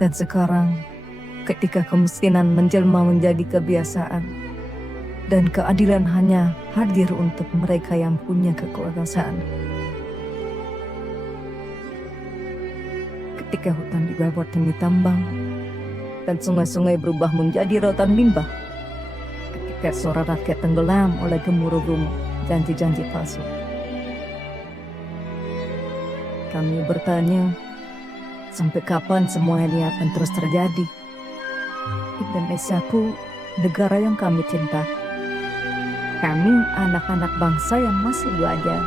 Dan sekarang, ketika kemiskinan menjelma menjadi kebiasaan, dan keadilan hanya hadir untuk mereka yang punya kekuasaan. Ketika hutan dibabat demi tambang, dan sungai-sungai berubah menjadi lautan limbah. Ketika suara rakyat tenggelam oleh gemuruh janji-janji palsu. Kami bertanya, sampai kapan semua ini akan terus terjadi? Indonesiaku, negara yang kami cinta. Kami anak-anak bangsa yang masih belajar,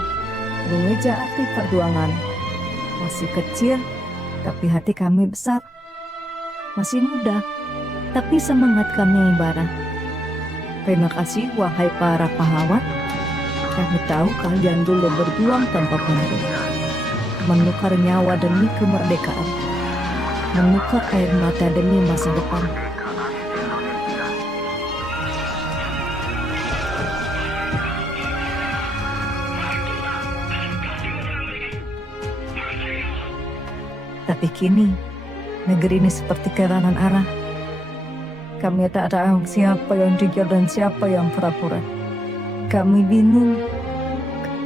mengejar arti perjuangan. Masih kecil, tapi hati kami besar. Masih muda, tapi semangat kami bara. Terima kasih wahai para pahlawan. Kami tahu kalian dulu berjuang tanpa pamrih. Menukar nyawa demi kemerdekaan. Menukar air mata demi masa depan. Tapi kini, negeri ini seperti kehilangan arah. Kami tak tahu siapa yang jujur dan siapa yang pura-pura. Kami bingung,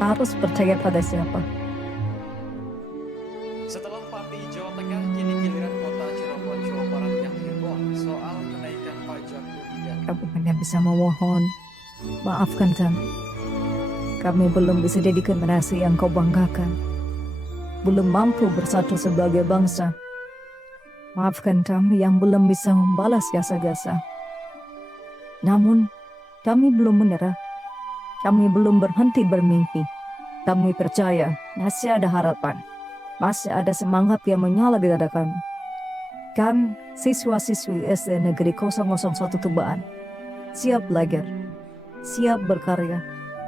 harus percaya pada siapa. Setelah Pati, Jawa Tengah, kini giliran kota Cirebon, Jawa Barat yang heboh soal kenaikan pajak bumi dan Kami hanya bisa memohon, maafkan kami. Kami belum bisa jadi generasi yang kau banggakan. Belum mampu bersatu sebagai bangsa. Maafkan kami yang belum bisa membalas jasa-jasa. Namun, kami belum menyerah. Kami belum berhenti bermimpi. Kami percaya masih ada harapan. Masih ada semangat yang menyala di dada kami. Kami, siswa-siswi SD Negeri 001 Tubaan, siap belajar, siap berkarya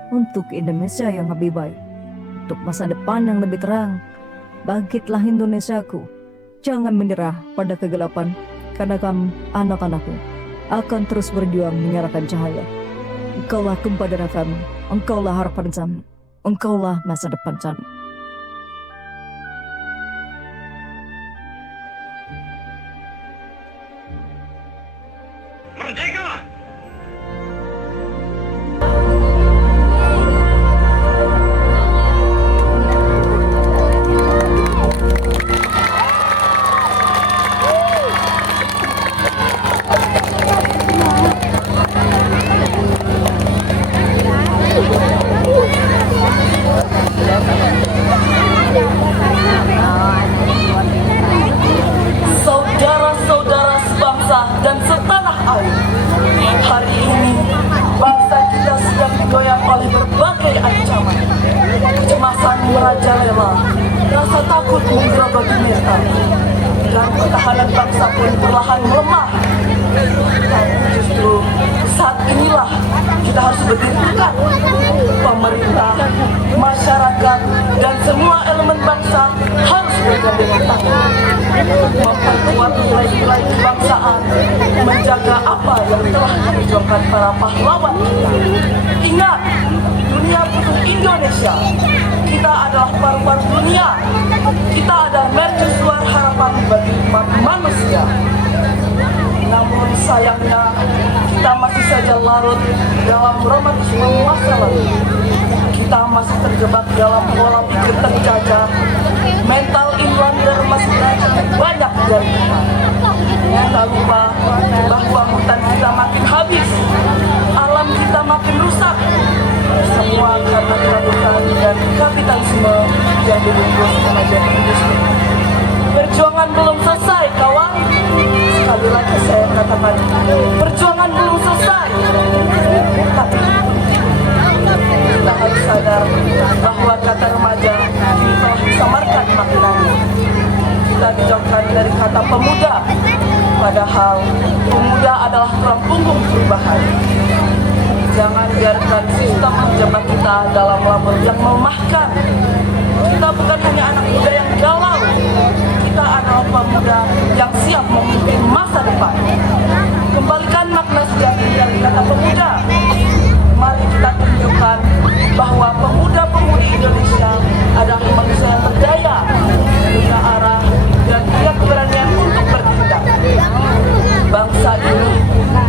untuk Indonesia yang lebih baik, untuk masa depan yang lebih terang, Bangkitlah Indonesiaku. Jangan menyerah pada kegelapan, karena kamu, anak-anakku, akan terus berjuang menyalakan cahaya. Engkaulah kempadan kami, engkaulah harapan kami, engkaulah masa depan kami. Saudara-saudara sebangsa dan setanah air, hari ini bangsa kita sedang digoyang oleh berbagai ancaman. Kecemasan merajalela, rasa takut menggerogoti mental, dan pertahanan bangsa pun perlahan melemah. Tapi justru saat inilah kita harus berdiri tegak. Pemerintah, masyarakat, dan semua elemen bangsa harus bergandeng tangan, memperkuat nilai-nilai kebangsaan, menjaga apa yang telah diperjuangkan para pahlawan kita. Ingat, dunia butuh Indonesia. Kita adalah paru-paru dunia. Kita adalah mercusuar harapan bagi umat manusia. Namun sayangnya kita masih saja larut dalam romantisme masa lalu. Kita masih terjebak dalam pola pikir terjajah. Mental inlander masih terjadi banyak dari kita. Kita lupa bahwa hutan kita makin habis, alam kita makin rusak. Semua karena kerabutan dan kapitalisme yang dibungkus kemajuan industri. Perjuangan belum selesai, kawan. Sekali lagi saya katakan, perjuangan belum selesai. Tapi kita harus sadar bahwa kata remaja kini telah disamarkan maknanya. Kita dijauhkan dari kata pemuda, padahal pemuda adalah tulang punggung perubahan. Jangan biarkan sistem menjebak kita dalam label yang melemahkan. Kita bukan hanya anak muda yang galau, kita adalah pemuda yang siap memimpin masa depan. Kembalikan makna sejati dari kata pemuda. Mari kita tunjukkan bahwa pemuda-pemudi Indonesia adalah manusia yang berdaya, punya arah, dan punya keberanian untuk bertindak. Bangsa ini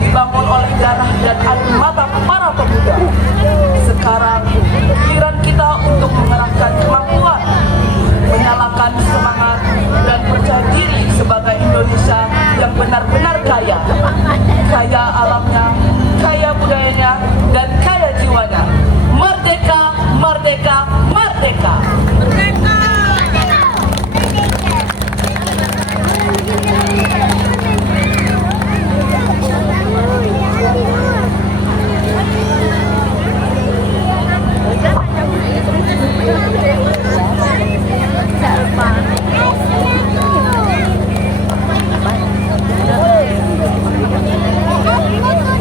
dibangun oleh darah dan air mata para pemuda. Sekarang giliran kita untuk mengerahkan kemampuan, menyalakan semangat, dan percaya diri sebagai Indonesia yang benar-benar kaya. Kaya alamnya, kaya budayanya, dan kaya jiwanya. Merdeka, merdeka, merdeka!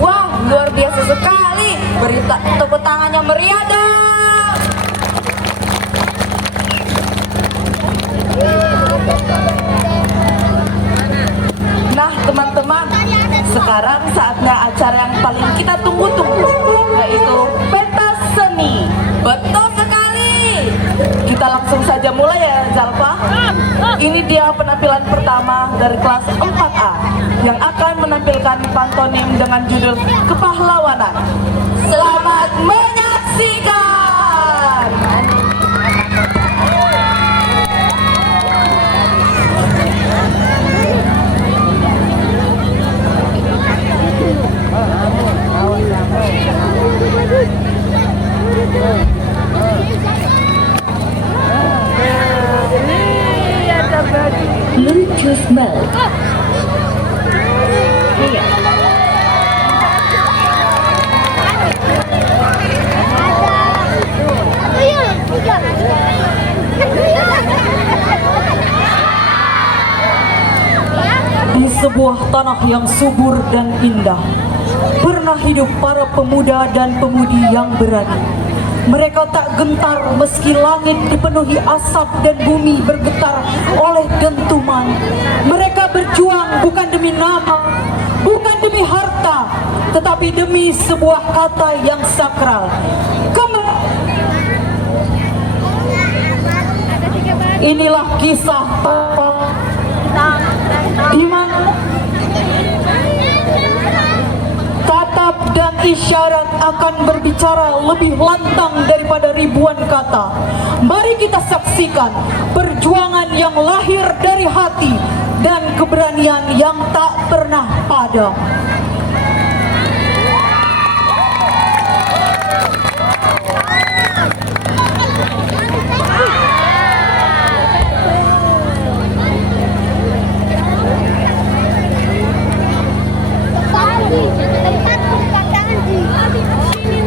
Wah, luar biasa sekali. Berita tepuk tangannya meriah dong. Nah teman-teman, sekarang saatnya acara yang paling kita tunggu-tunggu, yaitu pentas seni. Betul sekali. Kita langsung saja mulai ya Zalfa. Ini dia penampilan pertama dari kelas 4A yang akan menampilkan pantomim dengan judul Kepahlawanan. Selamat menyaksikan. Lucu smell. Di sebuah tanah yang subur dan indah, pernah hidup para pemuda dan pemudi yang berani. Mereka tak gentar meski langit dipenuhi asap dan bumi bergetar oleh dentuman. Mereka berjuang bukan demi nama, bukan demi harta, tetapi demi sebuah kata yang sakral. Inilah kisah di mana tatap dan isyarat akan berbicara lebih lantang daripada ribuan kata. Mari kita saksikan perjuangan yang lahir dari hati dan keberanian yang tak pernah padam. Tempat perpandangan di sini.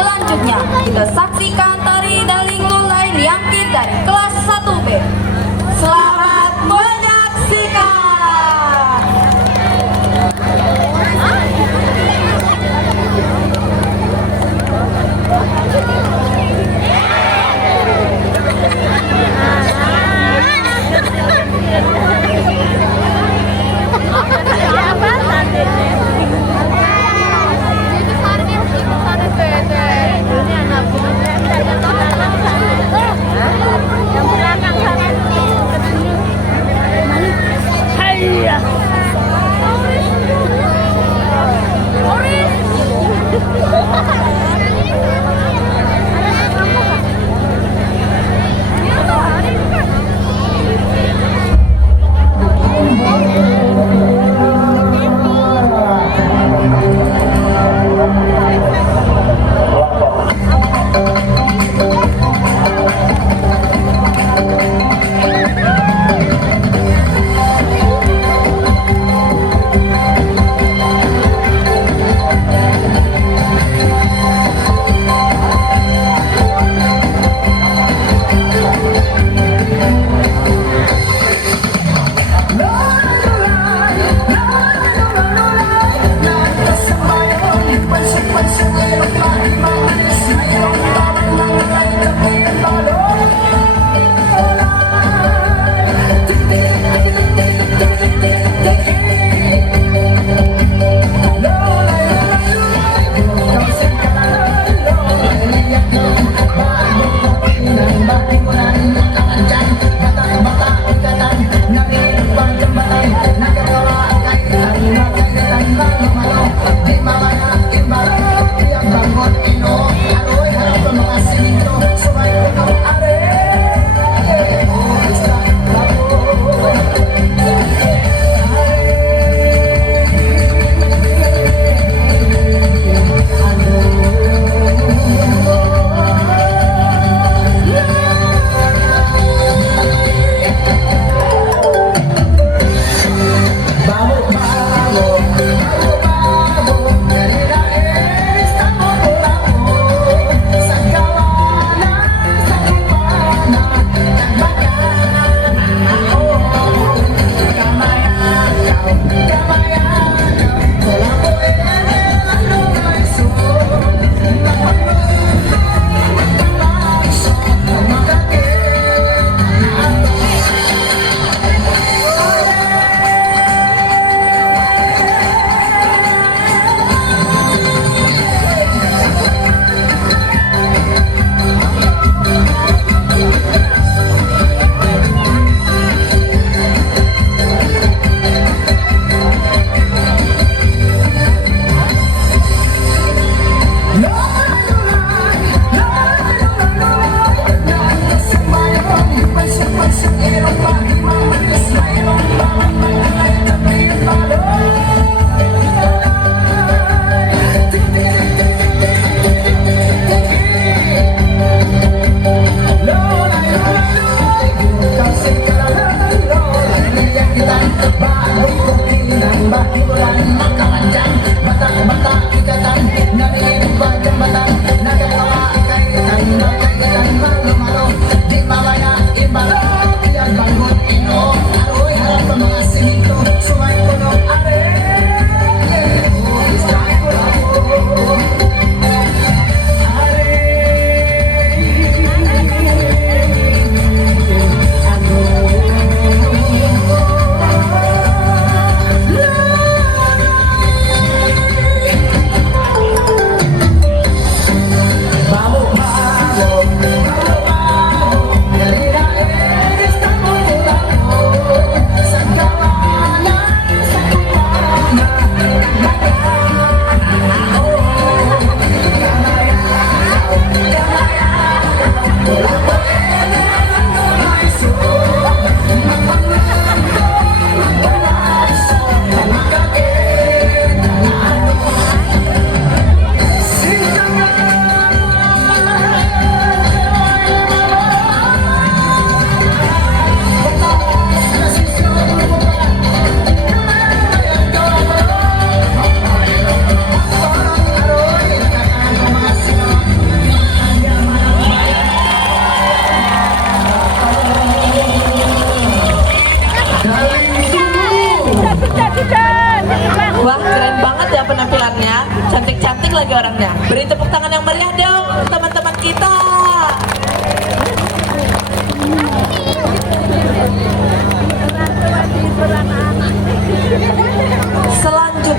Selanjutnya, kita saksikan tari Daling Lulain Yangkit dari kelas 1B. Selamat menyaksikan! Yang belakang sana.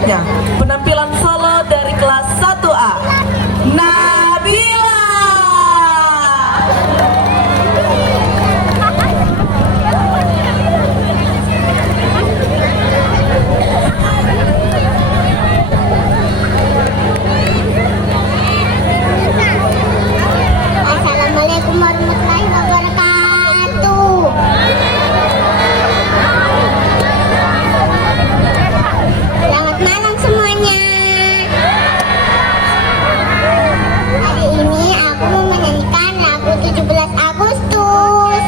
Selanjutnya, penampilan solo dari kelas 1A. Nabila. Assalamualaikum warahmatullahi wabarakatuh. Selamat malam semuanya. Hari ini aku mau menyanyikan lagu 17 Agustus.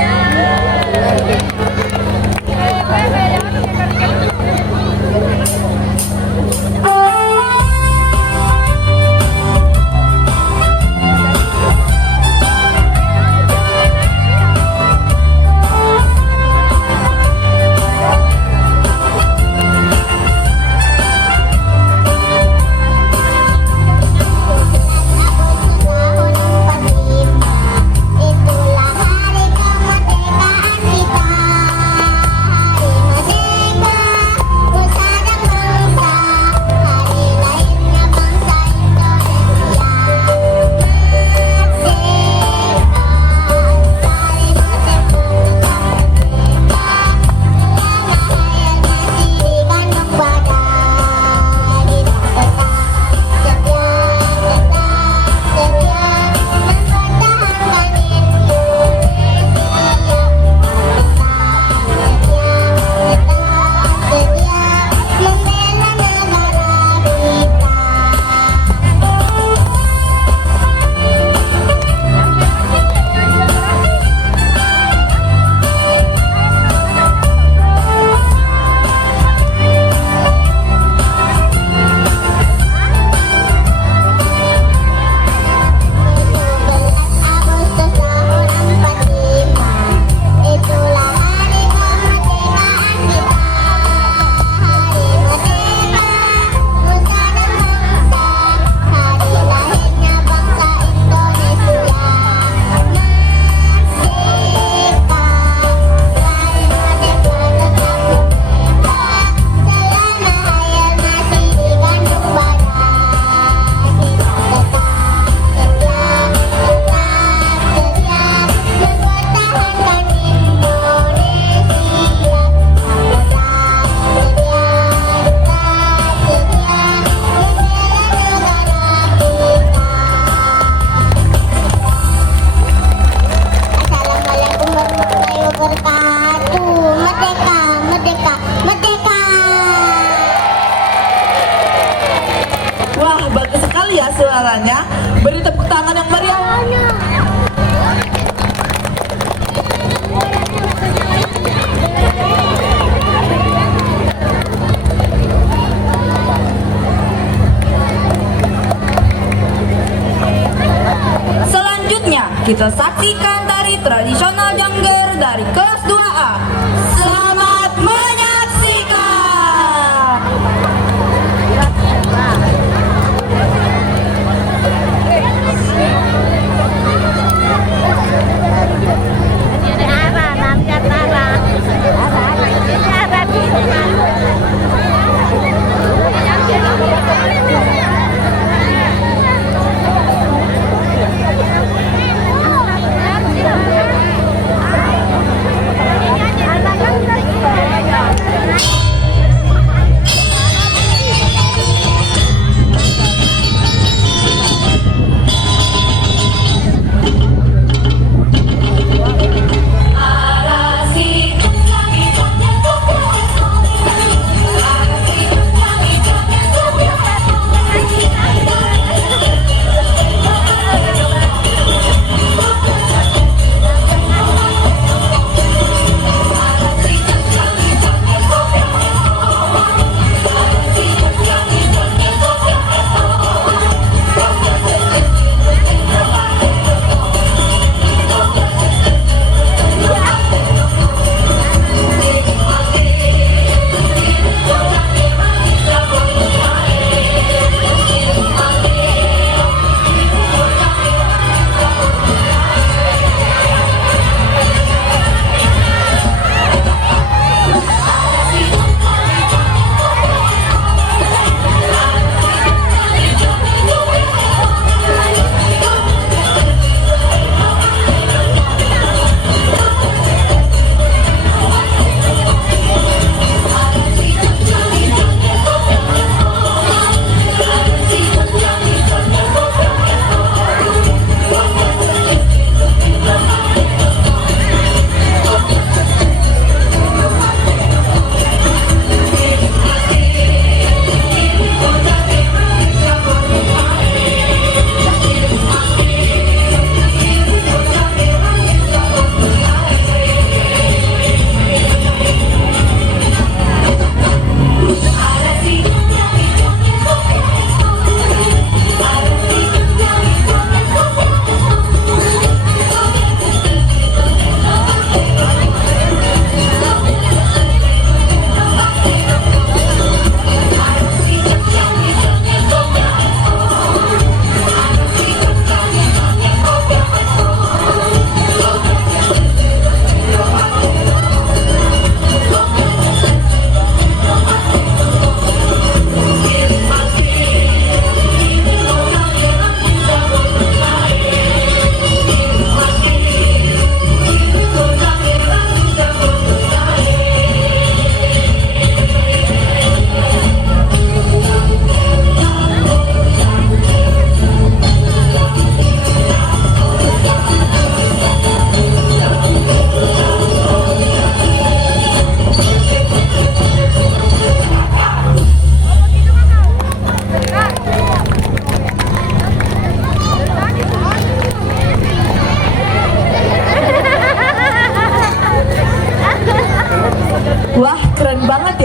suaranya. Beri tepuk tangan yang meriah. Selanjutnya, kita saksikan tari tradisional Jangger dari kelas 2A. Selamat menyaksikan! Ini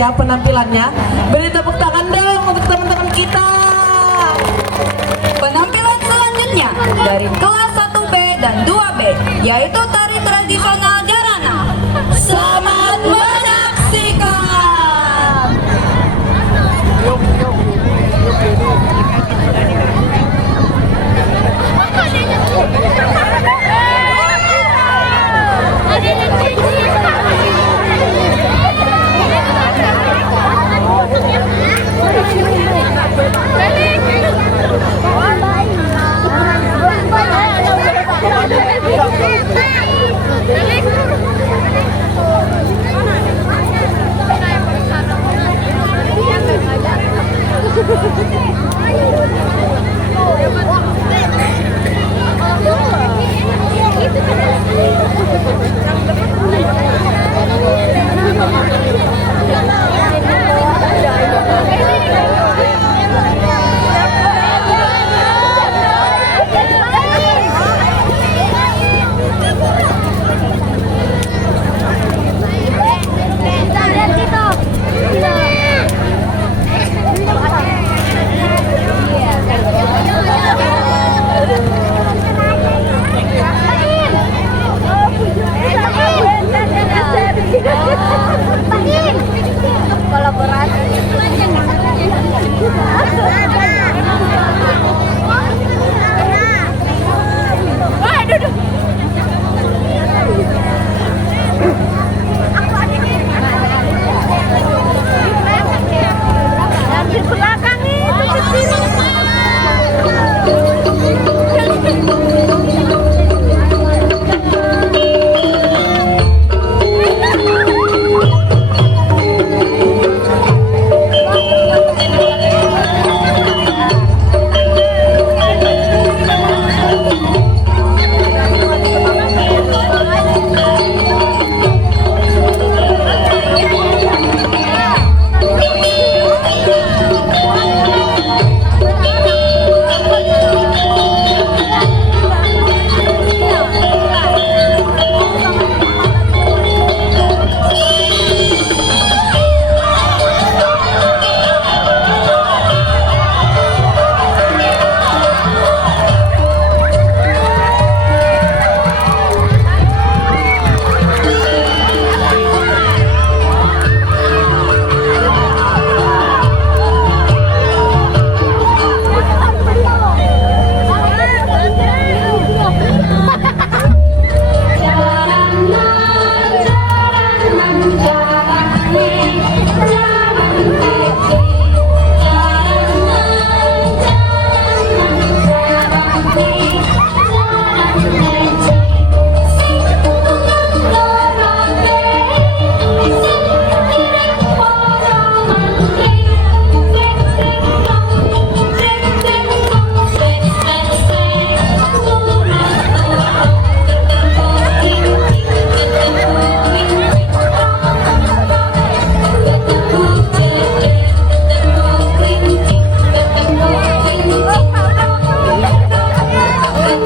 ya penampilannya. Beri tepuk tangan dong untuk teman-teman kita. Penampilan selanjutnya dari kelas 1B dan 2B, yaitu tari tradisional Jarana. Selamat menyaksikan.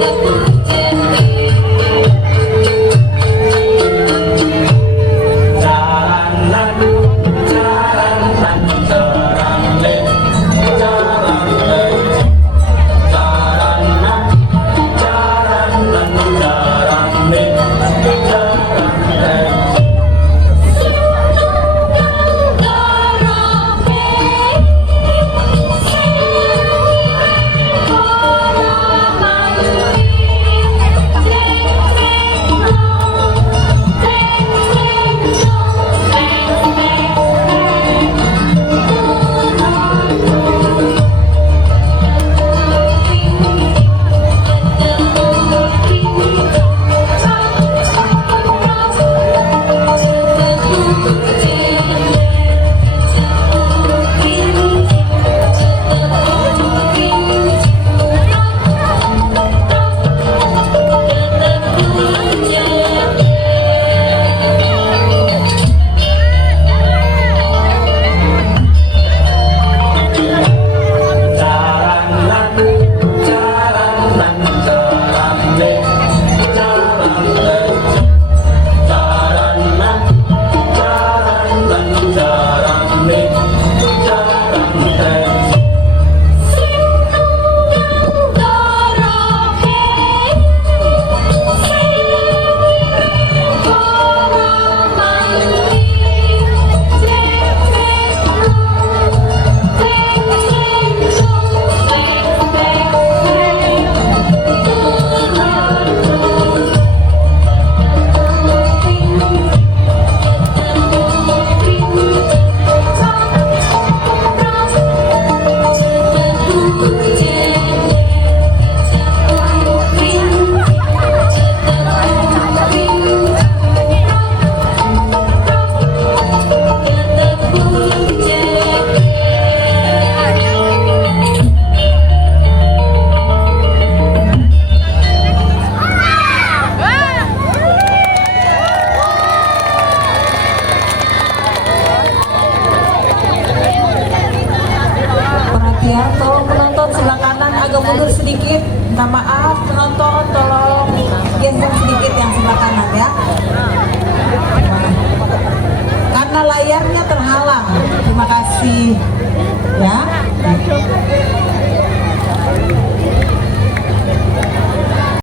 Thank you.